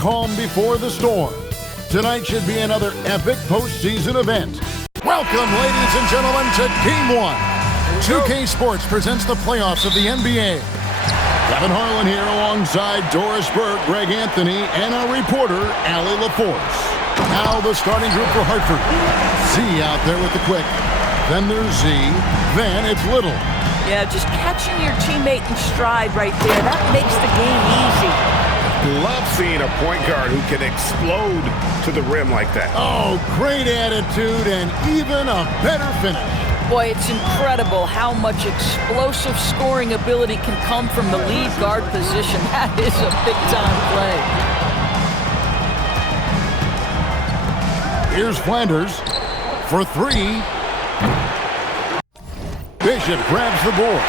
calm before the storm. Tonight should be another epic postseason event. Welcome, ladies and gentlemen, to Game 1. 2K Sports presents the playoffs of the NBA. Kevin Harlan here alongside Doris Burke, Greg Anthony, and our reporter, Allie LaForce. Now the starting group for Hartford. Z out there with the quick. Then there's Z. Then it's Little. Yeah, just catching your teammate in stride right there. That makes the game easy. Love seeing a point guard who can explode to the rim like that. Oh, great attitude and even a better finish. Boy, it's incredible how much explosive scoring ability can come from the lead guard position. That is a big-time play. Here's Flanders for three. Bishop grabs the board.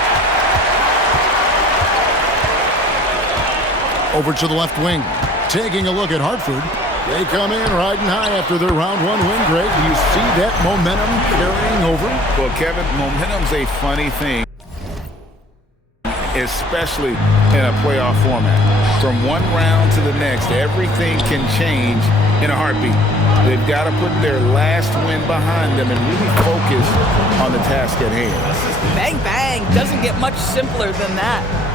Over to the left wing. Taking a look at Hartford. They come in riding high after their round one win, Greg. Do you see that momentum carrying over? Well, Kevin, momentum's a funny thing, especially in a playoff format. From one round to the next, everything can change in a heartbeat. They've got to put their last win behind them and really focus on the task at hand. Bang, bang. Doesn't get much simpler than that.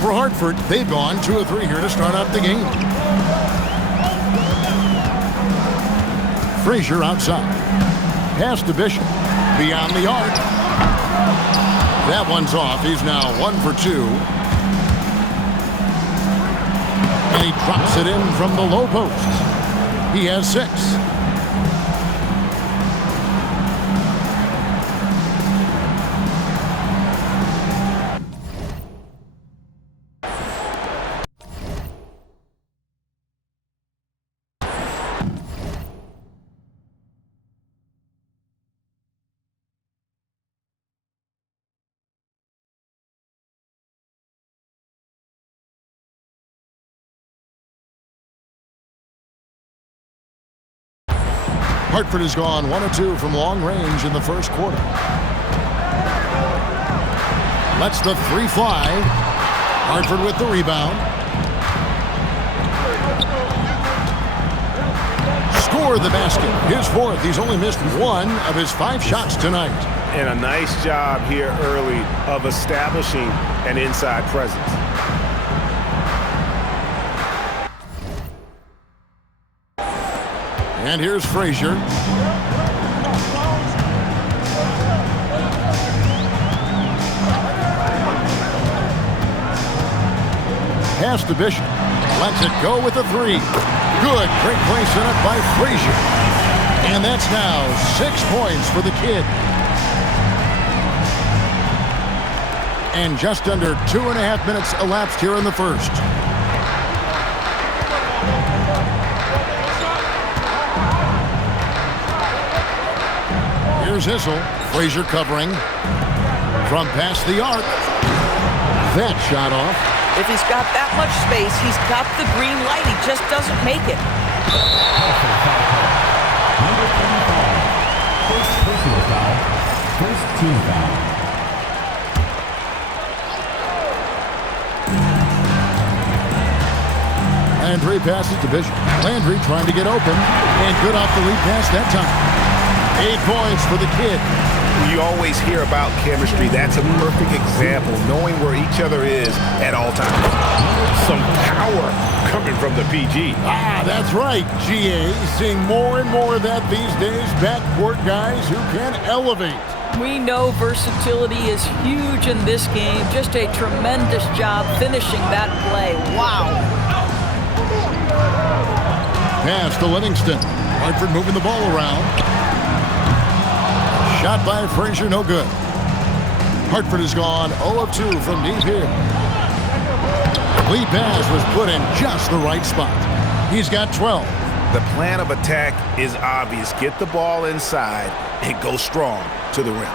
For Hartford, they've gone 2-3 here to start out the game. Frazier outside. Pass to Bishop. Beyond the arc. That one's off. He's now 1 for 2. And he drops it in from the low post. He has 6. Hartford has gone 1 of 2 from long range in the first quarter. Lets the three fly. Hartford with the rebound. toward the basket. His fourth. He's only missed one of his 5 shots tonight. And a nice job here early of establishing an inside presence. And here's Frazier. Pass to Bishop. Lets it go with a 3. Good. Great play set up by Frazier. And that's now 6 points for the kid. And just under 2.5 minutes elapsed here in the first. Here's Issel. Frazier covering. From past the arc. That shot off. If he's got that much space, he's got the green light. He just doesn't make it. First personal foul. First team foul. Landry passes to Bishop. Landry trying to get open. And good off the lead pass that time. 8 points for the kid. You always hear about chemistry. That's a perfect example, knowing where each other is at all times. Some power coming from the PG. That's right, GA. Seeing more and more of that these days. Backcourt guys who can elevate. We know versatility is huge in this game. Just a tremendous job finishing that play. Wow. Pass to Livingston. Hartford moving the ball around. Shot by Frazier, no good. Hartford has gone 0 of 2 from deep here. Lead pass was put in just the right spot. He's got 12. The plan of attack is obvious. Get the ball inside and go strong to the rim.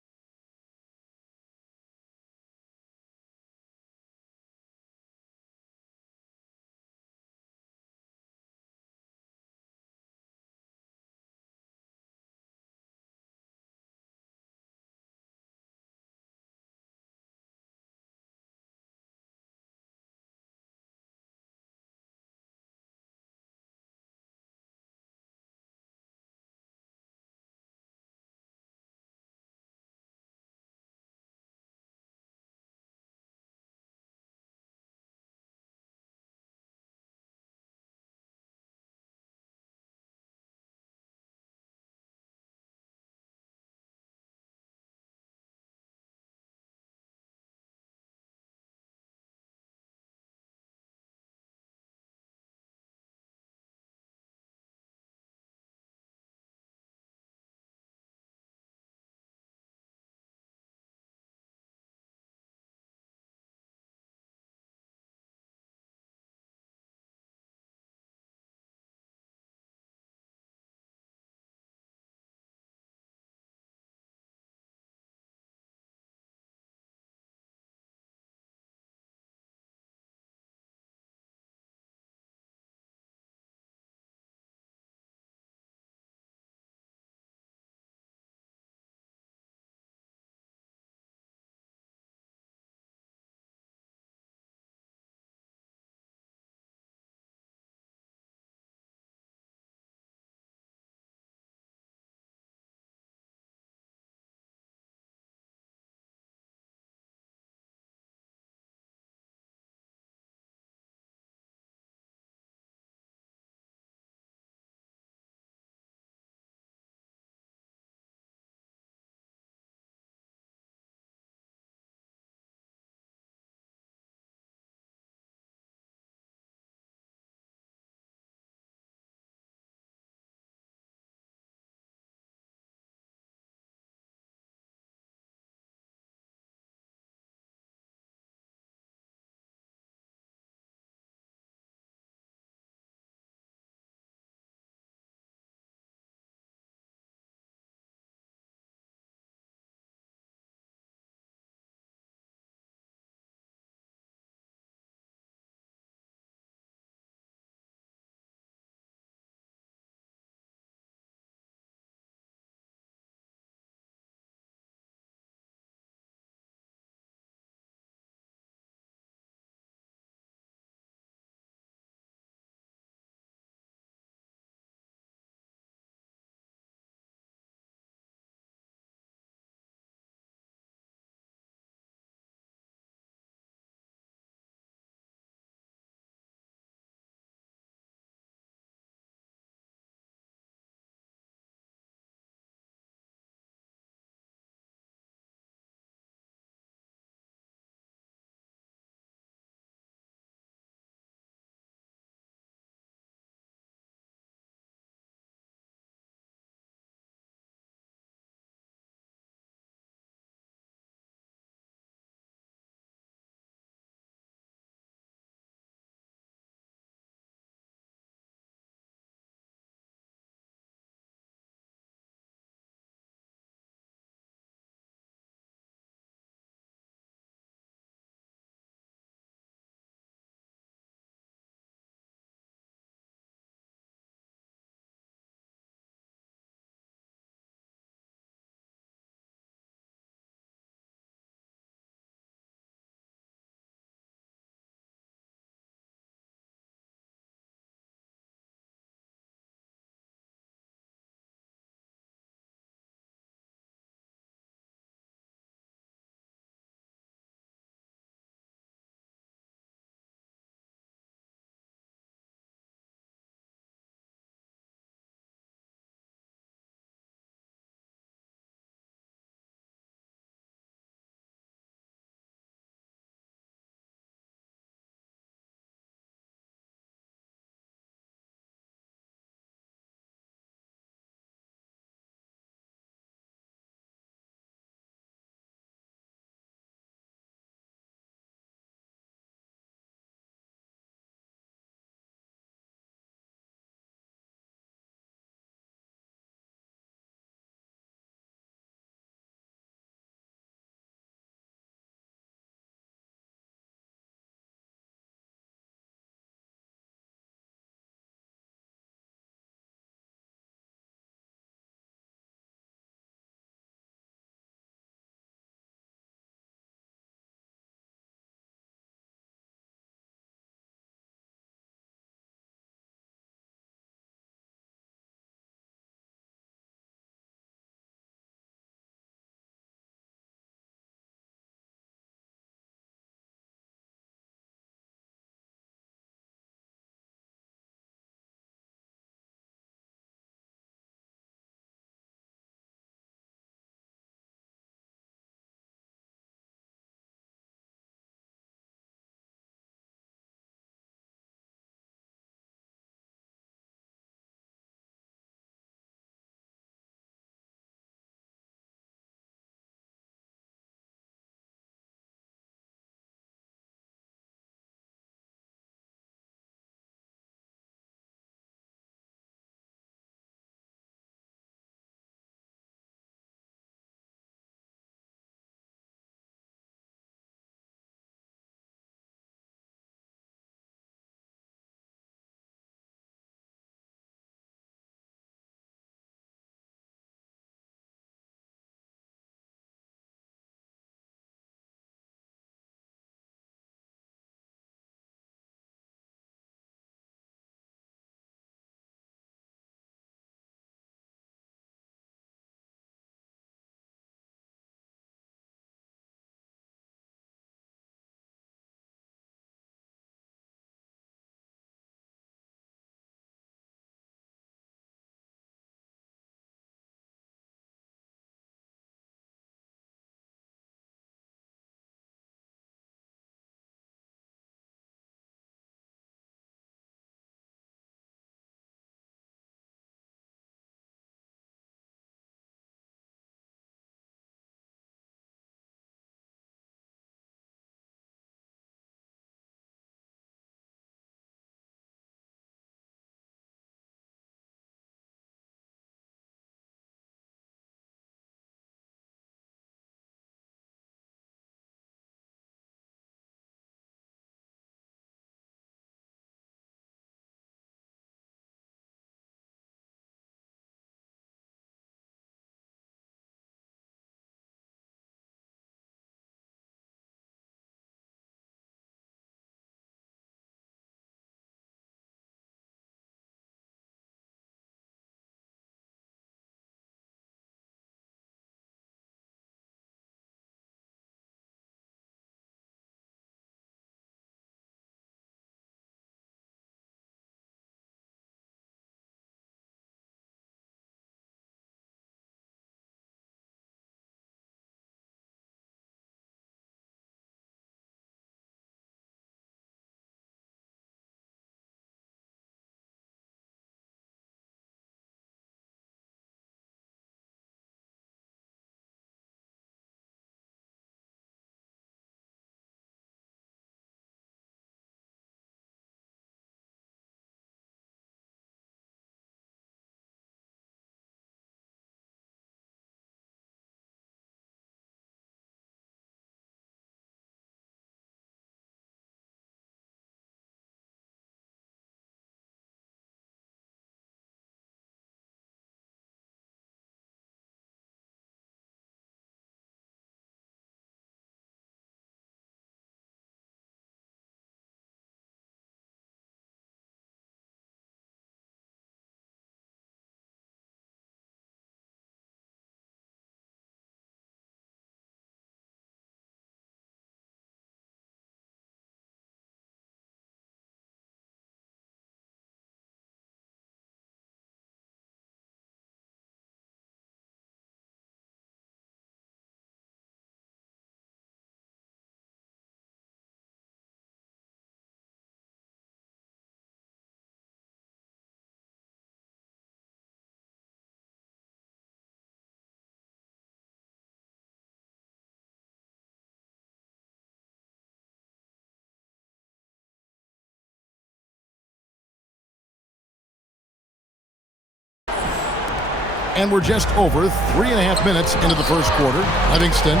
And we're just over 3.5 minutes into the first quarter. Livingston.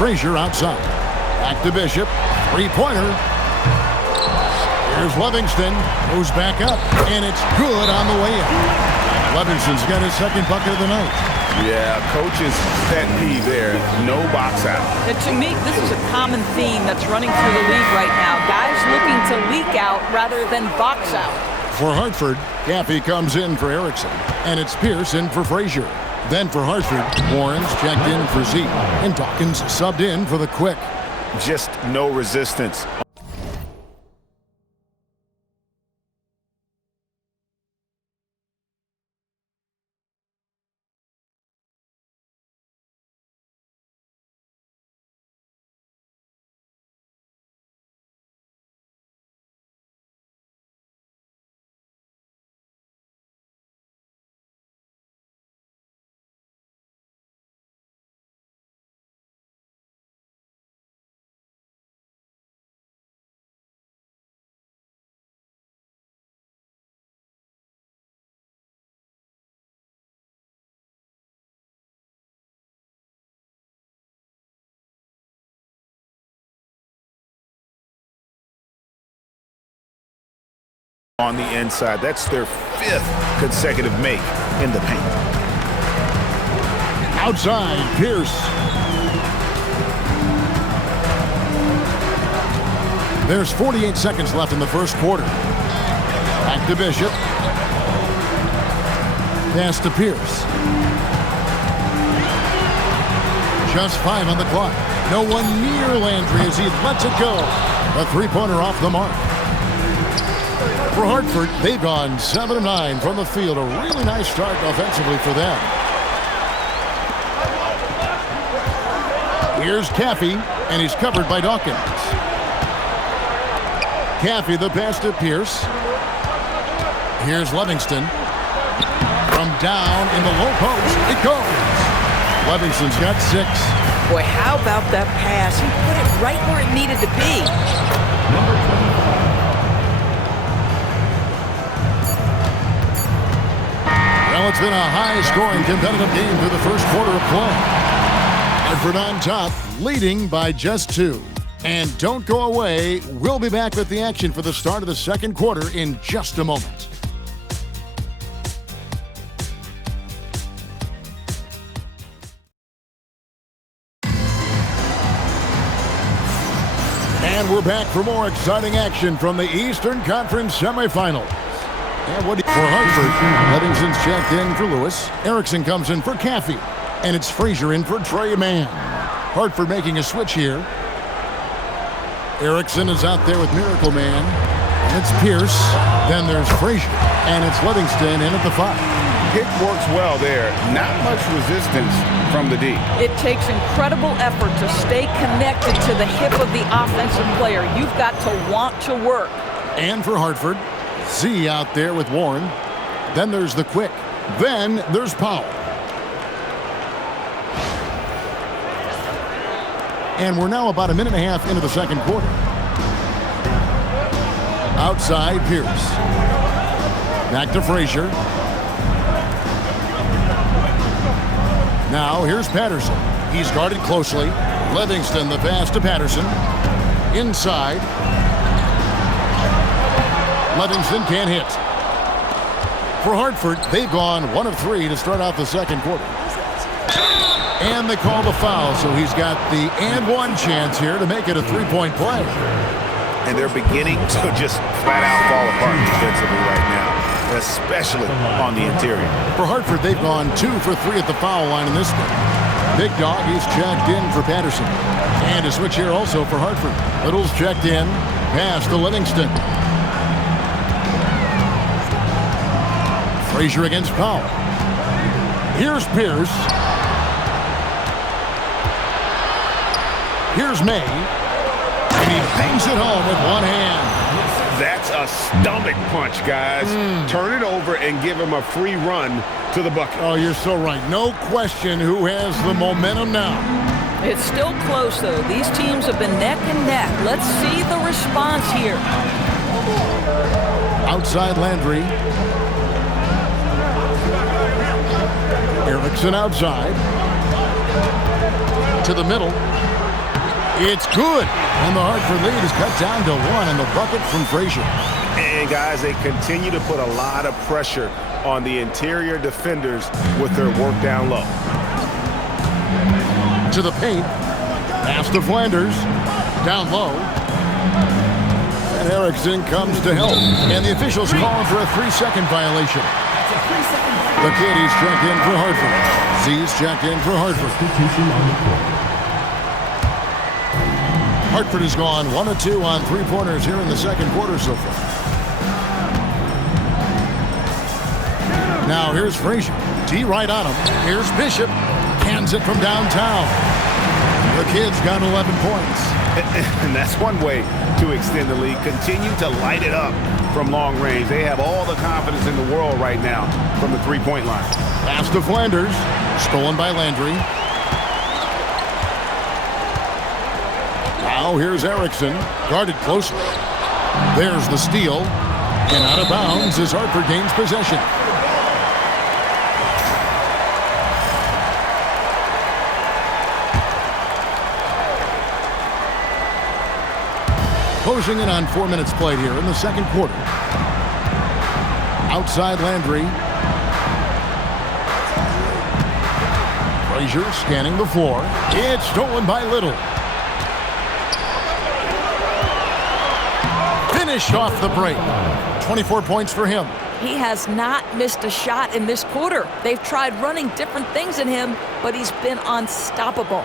Frazier outside. Back to Bishop. Three-pointer. Here's Livingston. Goes back up. And it's good on the way in. Livingston's got his second bucket of the night. Yeah, coach's pet peeve there. No box out. And to me, this is a common theme that's running through the league right now. Guys looking to leak out rather than box out. For Hartford, Caffey comes in for Erickson. And it's Pierce in for Frazier. Then for Hartford, Warren's checked in for Zeke. And Dawkins subbed in for the Quick. Just no resistance. On the inside. That's their 5th consecutive make in the paint. Outside, Pierce. There's 48 seconds left in the first quarter. Back to Bishop. Pass to Pierce. Just 5 on the clock. No one near Landry as he lets it go. A three-pointer off the mark. For Hartford, they've gone 7 of 9 from the field. A really nice start offensively for them. Here's Caffey, and he's covered by Dawkins. Caffey, the pass to Pierce. Here's Livingston. From down in the low post, it goes. Livingston's got 6. Boy, how about that pass? He put it right where it needed to be. Well, it's been a high-scoring, competitive game through the first quarter of play. Hartford on top, leading by just 2. And don't go away. We'll be back with the action for the start of the second quarter in just a moment. And we're back for more exciting action from the Eastern Conference semifinals. And for Hartford, Livingston's checked in for Lewis. Erickson comes in for Caffey. And it's Frazier in for Trey Mann. Hartford making a switch here. Erickson is out there with Miracle Man. And it's Pierce. Then there's Frazier. And it's Livingston in at the 5. Pick works well there. Not much resistance from the D. It takes incredible effort to stay connected to the hip of the offensive player. You've got to want to work. And for Hartford, Z out there with Warren. Then there's the Quick. Then there's Powell. And we're now about 1.5 minutes into the second quarter. Outside, Pierce. Back to Frazier. Now here's Patterson. He's guarded closely. Livingston the pass to Patterson. Inside. Livingston can't hit. For Hartford, they've gone 1 of 3 to start out the second quarter. And they call the foul, so he's got the and one chance here to make it a three-point play. And they're beginning to just flat out fall apart defensively right now, especially on the interior. For Hartford, they've gone 2 for 3 at the foul line in this one. Big Dog, he's checked in for Patterson. And a switch here also for Hartford. Little's checked in. Pass to Livingston. Frazier against Powell. Here's Pierce. Here's May. And he bangs it home with one hand. That's a stomach punch, guys. Turn it over and give him a free run to the bucket. Oh, you're so right. No question who has the momentum now. It's still close, though. These teams have been neck and neck. Let's see the response here. Outside Landry. Erickson outside. To the middle. It's good. And the Hartford lead is cut down to 1 in the bucket from Frazier. And, guys, they continue to put a lot of pressure on the interior defenders with their work down low. To the paint. Pass to Flanders. Down low. And Erickson comes to help. And the officials call for a 3-second violation. The Kitties check in for Hartford. Z's checked in for Hartford. Hartford has gone 1 of 2 on 3-pointers here in the second quarter so far. Now here's Frazier. D right on him. Here's Bishop. Cans it from downtown. The Kids got 11 points. And that's one way to extend the lead. Continue to light it up from long range. They have all the confidence in the world right now from the three-point line. Pass to Flanders. Stolen by Landry. Now here's Erickson. Guarded closely. There's the steal. And out of bounds as Hartford gains possession. Closing in on 4 minutes played here in the second quarter. Outside Landry. Frazier scanning the floor. It's stolen by Little. Finished off the break. 24 points for him. He has not missed a shot in this quarter. They've tried running different things in him, but he's been unstoppable.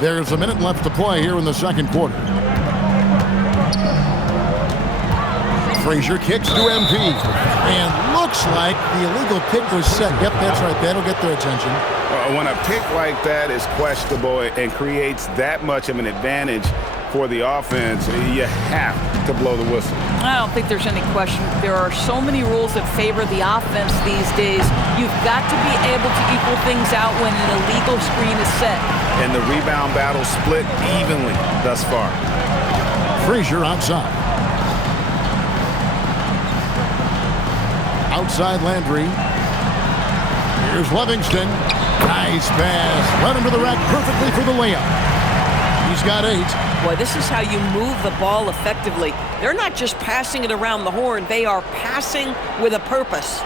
There's a minute left to play here in the second quarter. Frazier kicks to MP. And looks like the illegal pick was set. Yep, that's right. That'll get their attention. When a pick like that is questionable and creates that much of an advantage for the offense, you have to blow the whistle. I don't think there's any question. There are so many rules that favor the offense these days. You've got to be able to equal things out when an illegal screen is set. And the rebound battle split evenly thus far. Frazier outside. Outside Landry. Here's Livingston. Nice pass. Run him to the rack perfectly for the layup. He's got 8. Boy, this is how you move the ball effectively. They're not just passing it around the horn. They are passing with a purpose.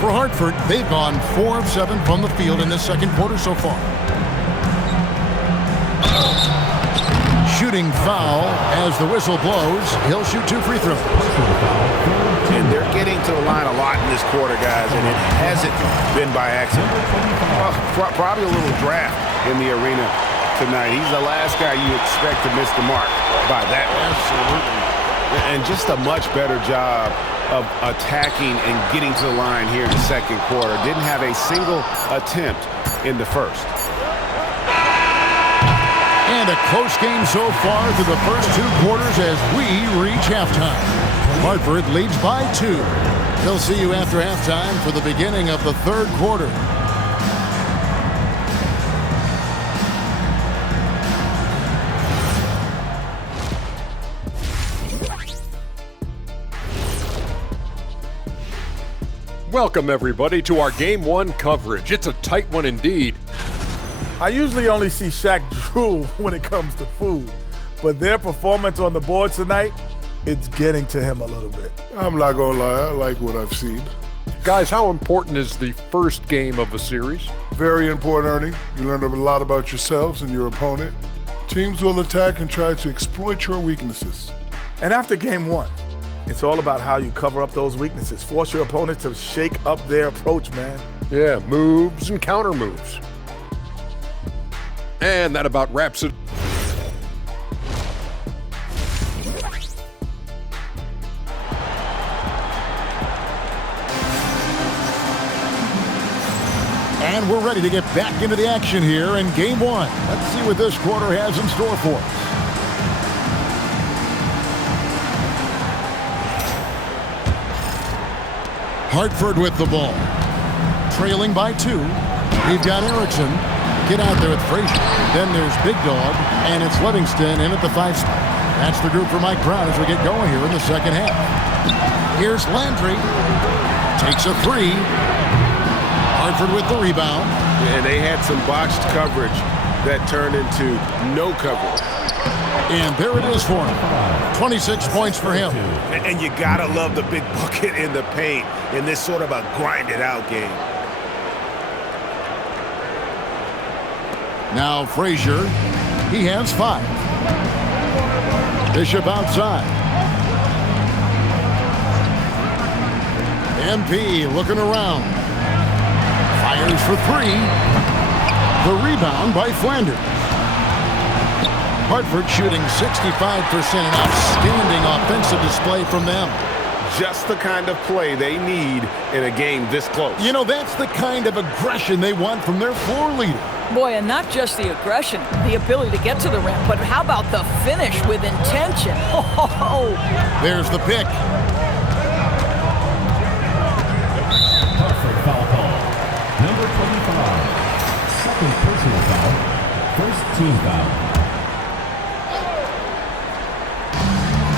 For Hartford, they've gone 4 of 7 from the field in this second quarter so far. Shooting foul as the whistle blows. He'll shoot 2 free throws. And they're getting to the line a lot in this quarter, guys, and it hasn't been by accident. Probably a little draft in the arena tonight. He's the last guy you expect to miss the mark by that. Absolutely. And just a much better job of attacking and getting to the line here in the second quarter. Didn't have a single attempt in the first. And a close game so far through the first 2 quarters as we reach halftime. Hartford leads by 2. They'll see you after halftime for the beginning of the third quarter. Welcome, everybody, to our Game 1 coverage. It's a tight one indeed. I usually only see Shaq drool when it comes to food, but their performance on the board tonight, it's getting to him a little bit. I'm not gonna lie, I like what I've seen. Guys, how important is the first game of a series? Very important, Ernie. You learn a lot about yourselves and your opponent. Teams will attack and try to exploit your weaknesses. And after game 1, it's all about how you cover up those weaknesses. Force your opponent to shake up their approach, man. Yeah, moves and counter moves. And that about wraps it. And we're ready to get back into the action here in Game 1. Let's see what this quarter has in store for us. Hartford with the ball. Trailing by 2. We've got Erickson. Get out there with Frazier. Then there's Big Dog, and it's Livingston in at the 5 spot. That's the group for Mike Brown as we get going here in the second half. Here's Landry. Takes a 3. Hartford with the rebound. And they had some botched coverage that turned into no coverage. And there it is for him. 26 points for him. And you gotta love the big bucket in the paint in this sort of a grinded-out game. Now Frazier, he has 5. Bishop outside. MP looking around. Fires for 3. The rebound by Flanders. Hartford shooting 65%, an outstanding offensive display from them. Just the kind of play they need in a game this close. You know, that's the kind of aggression they want from their floor leader. Boy, and not just the aggression, the ability to get to the rim, but how about the finish with intention? Oh, there's the pick. Hartford foul call. Number 25. Second personal foul. First team foul.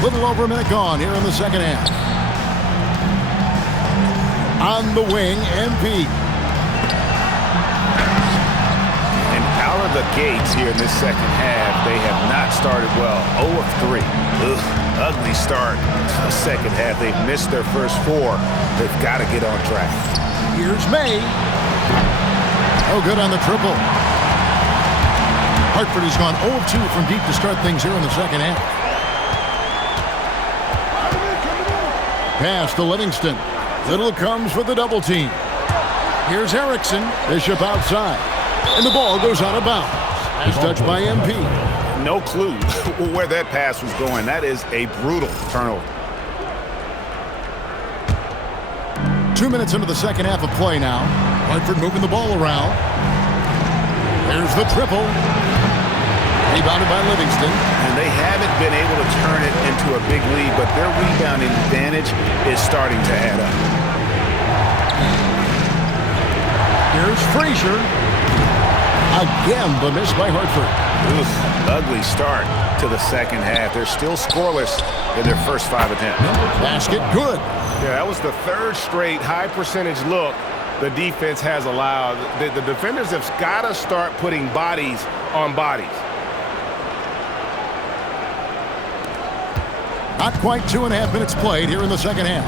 Little over a minute gone here in the second half. On the wing, MP. And out of the gates here in this second half, they have not started well. 0 of 3. Ugh, ugly start to the second half. They've missed their first 4. They've got to get on track. Here's May. Oh, good on the triple. Hartford has gone 0 of 2 from deep to start things here in the second half. Pass to Livingston. Little comes for the double team. Here's Erickson. Bishop outside. And the ball goes out of bounds. As touched by MP. No clue where that pass was going. That is a brutal turnover. 2 minutes into the second half of play now. Hartford moving the ball around. There's the triple. Rebounded by Livingston. And they haven't been able to turn it into a big lead, but their rebounding advantage is starting to add up. Here's Frazier. Again, the miss by Hartford. Oof, ugly start to the second half. They're still scoreless in their first 5 attempts. Basket good. Yeah, that was the 3rd straight high percentage look the defense has allowed. The defenders have got to start putting bodies on bodies. Not quite 2.5 minutes played here in the second half.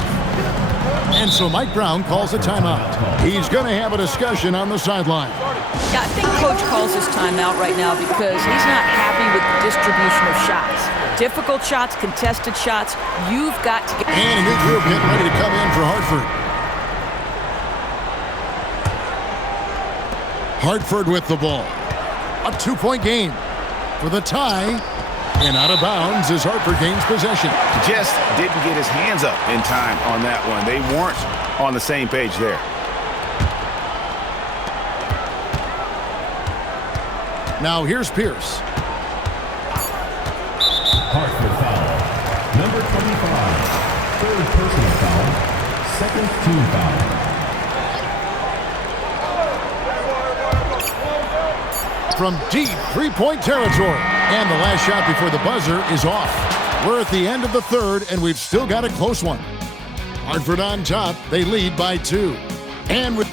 And so Mike Brown calls a timeout. He's going to have a discussion on the sideline. yeah, I think Coach calls his timeout right now because he's not happy with the distribution of shots. Difficult shots, contested shots, you've got to get... And a new group getting ready to come in for Hartford. Hartford with the ball. A 2-point game for the tie. And out of bounds as Hartford gains possession. Just didn't get his hands up in time on that one. They weren't on the same page there. Now here's Pierce. Hartford foul. Number 25. Third personal foul. Second team foul. From deep 3-point territory. And the last shot before the buzzer is off. We're at the end of the 3rd, and we've still got a close one. Hartford on top. They lead by 2. And with...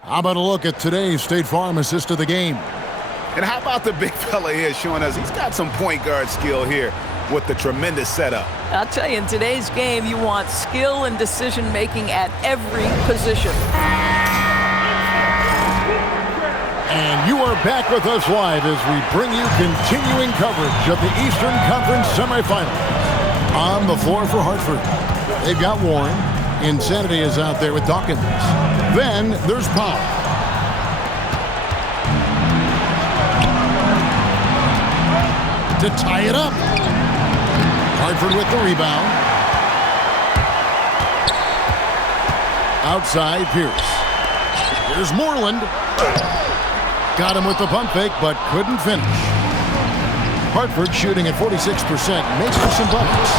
How about a look at today's State Farm assist of the game? And how about the big fella here showing us he's got some point guard skill here with the tremendous setup. I'll tell you, in today's game, you want skill and decision-making at every position. And you are back with us live as we bring you continuing coverage of the Eastern Conference semifinals. On the floor for Hartford, they've got Warren. Insanity is out there with Dawkins. Then there's Powell. To tie it up. Hartford with the rebound. Outside, Pierce. Here's Moreland. Got him with the pump fake, but couldn't finish. Hartford shooting at 46%, makes for some buckets.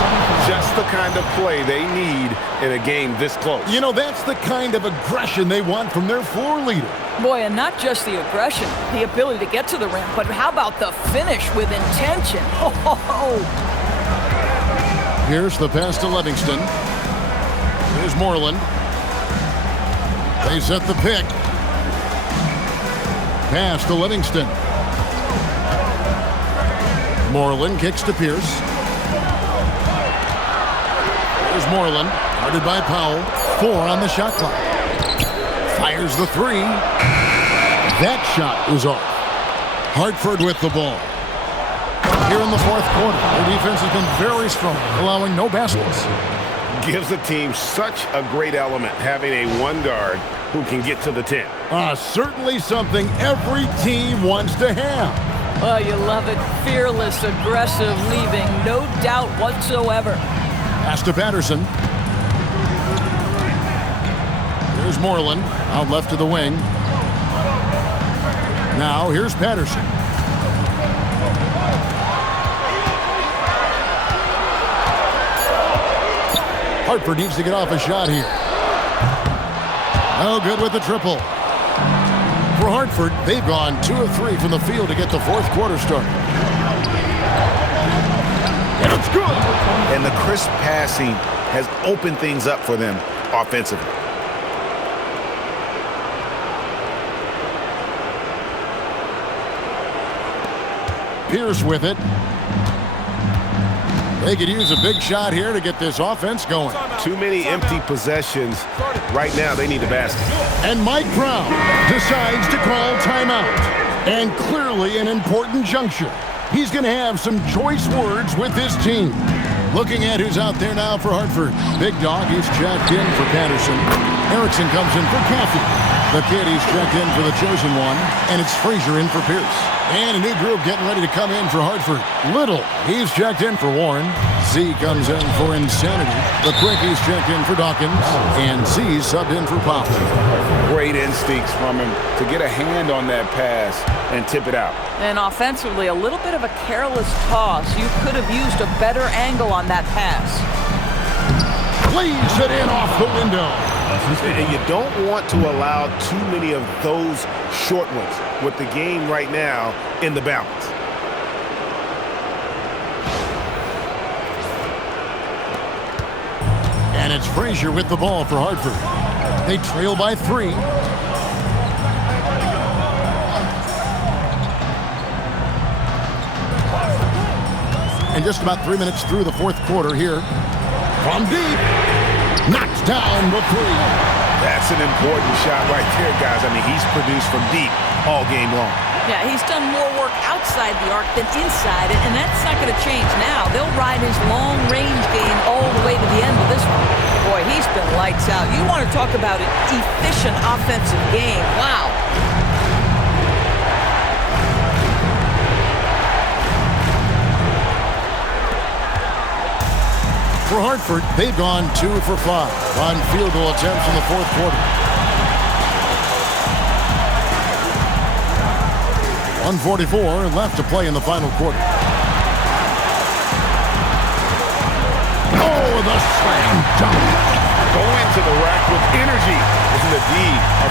Just the kind of play they need in a game this close. You know, that's the kind of aggression they want from their floor leader. Boy, and not just the aggression, the ability to get to the rim, but how about the finish with intention? Oh. Here's the pass to Livingston. Here's Moreland. They set the pick. Pass to Livingston. Moreland kicks to Pierce. There's Moreland, guarded by Powell. 4 on the shot clock. Fires the 3. That shot is off. Hartford with the ball. Here in the fourth quarter, their defense has been very strong, allowing no baskets. Gives the team such a great element having a one guard who can get to the 10. Certainly something every team wants to have. Oh, you love it. Fearless, aggressive, leaving no doubt whatsoever. Pass to Patterson. Here's Moreland, out left to the wing. Now here's Patterson. Hartford needs to get off a shot here. No good with the triple. For Hartford, they've gone 2 of 3 from the field to get the fourth quarter started. And it's good. And the crisp passing has opened things up for them offensively. Pierce with it. They could use a big shot here to get this offense going. Too many empty possessions. Right now, they need a basket. And Mike Brown decides to call timeout. And clearly an important juncture. He's going to have some choice words with his team. Looking at who's out there now for Hartford. Big Dog, he's checked in for Patterson. Erickson comes in for Caffey. The kid, he's checked in for the chosen one. And it's Frazier in for Pierce. And a new group getting ready to come in for Hartford. Little, he's checked in for Warren. Z comes in for Insanity. The Quick, he's checked in for Dawkins. And Z subbed in for Powell. Great instincts from him to get a hand on that pass and tip it out. And offensively, a little bit of a careless toss. You could have used a better angle on that pass. Leaves it in off the window. And you don't want to allow too many of those short ones with the game right now in the balance. And it's Frazier with the ball for Hartford. They trail by 3. And just about 3 minutes through the fourth quarter here. From deep. Knocks down the 3. That's an important shot right there, guys. I mean, he's produced from deep all game long. Yeah, he's done more work outside the arc than inside it, and that's not going to change now. They'll ride his long-range game all the way to the end of this one. Boy, he's been lights out. You want to talk about an efficient offensive game. Wow. For Hartford, they've gone 2 for 5 on field goal attempts in the fourth quarter. 1:44 left to play in the final quarter. Oh, the slam dunk. Going to the rack with energy. Isn't the D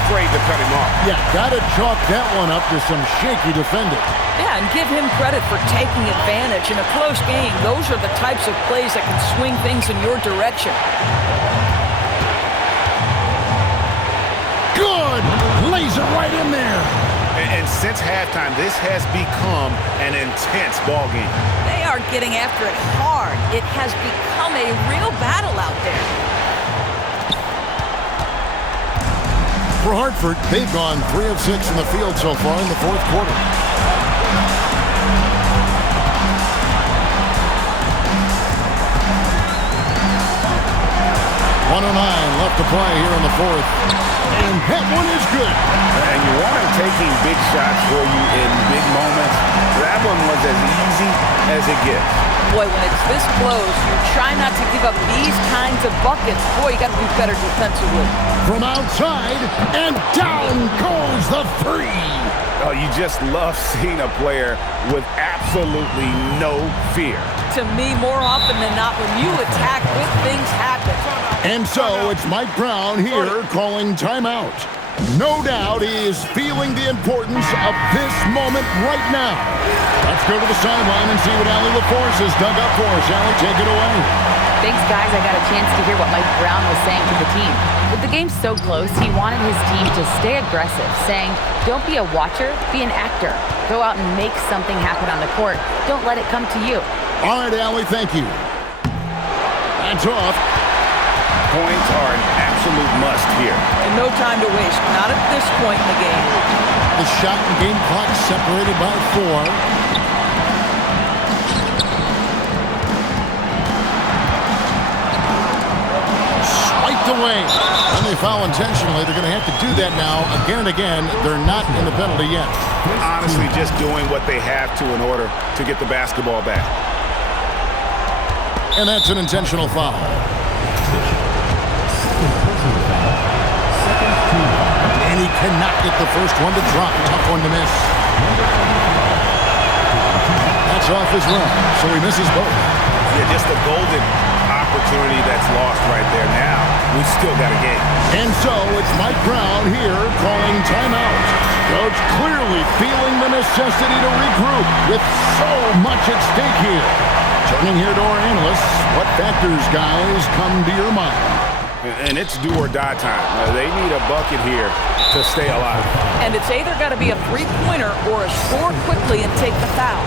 afraid to cut him off? Yeah, got to chalk that one up to some shaky defending. Yeah, and give him credit for taking advantage. In a close game, those are the types of plays that can swing things in your direction. Good! Lays it right in there. And since halftime, this has become an intense ball game. They are getting after it hard. It has become a real battle out there. For Hartford, they've gone 3 of 6 in the field so far in the fourth quarter. Left to play here in the fourth. And that one is good. And you want him taking big shots for you in big moments. That one was as easy as it gets. Boy, when it's this close, you try not to give up these kinds of buckets. Boy, you got to be better defensively. From outside, and down goes the 3. Oh, you just love seeing a player with absolutely no fear. To me, more often than not, when you attack, good things happen. And so it's Mike Brown here calling timeout. No doubt he is feeling the importance of this moment right now. Let's go to the sideline and see what Allie LaForce has dug up for us. Allie, take it away. Thanks, guys. I got a chance to hear what Mike Brown was saying to the team. With the game so close, he wanted his team to stay aggressive, saying, don't be a watcher, be an actor. Go out and make something happen on the court. Don't let it come to you. All right, Allie, thank you. That's off. Points are an absolute must here. And no time to waste. Not at this point in the game. The shot and game clock separated by 4. Away. And they foul intentionally. They're going to have to do that now again and again. They're not in the penalty yet. Honestly, just doing what they have to in order to get the basketball back. And that's an intentional foul. And he cannot get the first one to drop. Tough one to miss. That's off his run, so he misses both. Yeah, just a golden opportunity that's lost right there. Now we've still got a game. And so it's Mike Brown here calling timeout. Coach clearly feeling the necessity to regroup with so much at stake here. Turning here to our analysts, what factors, guys, come to your mind? And it's do or die time. They need a bucket here to stay alive. And it's either got to be a three-pointer or a score quickly and take the foul.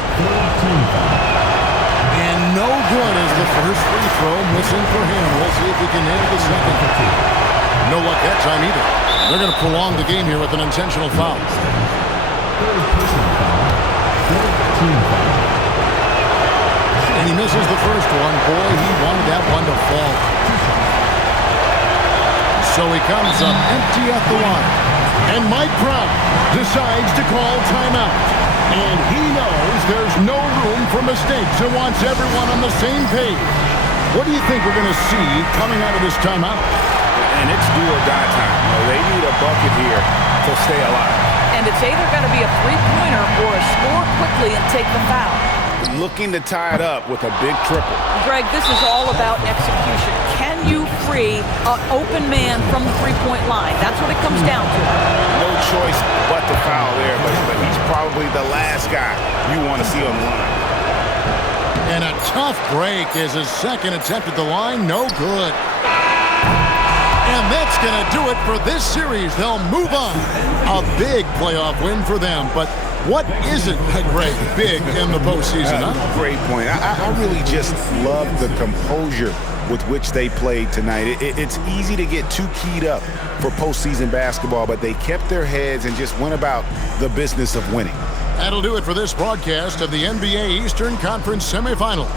And no good as the first free throw missing for him. We'll see if he can nail the second. No luck that time either. They're going to prolong the game here with an intentional foul. And he misses the first one. Boy, he wanted that one to fall. So he comes up empty at the line. And Mike Brown decides to call timeout. And he knows there's no room for mistakes and wants everyone on the same page. What do you think we're going to see coming out of this timeout? And it's do or die time. They need a bucket here to stay alive. And it's either got to be a three-pointer or a score quickly and take the foul. Looking to tie it up with a big triple. Greg, this is all about execution. Can you free an open man from the three-point line? That's what it comes down to. No choice but to foul there, but he's probably the last guy you want to see on the line. And a tough break is his second attempt at the line. No good. And that's going to do it for this series. They'll move on. A big playoff win for them. But what isn't, Greg, big in the postseason, huh? Great point. I really just love the composure with which they played tonight. It's easy to get too keyed up for postseason basketball, but they kept their heads and just went about the business of winning. That'll do it for this broadcast of the NBA Eastern Conference semifinals.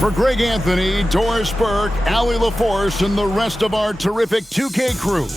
For Greg Anthony, Doris Burke, Allie LaForce, and the rest of our terrific 2K crew,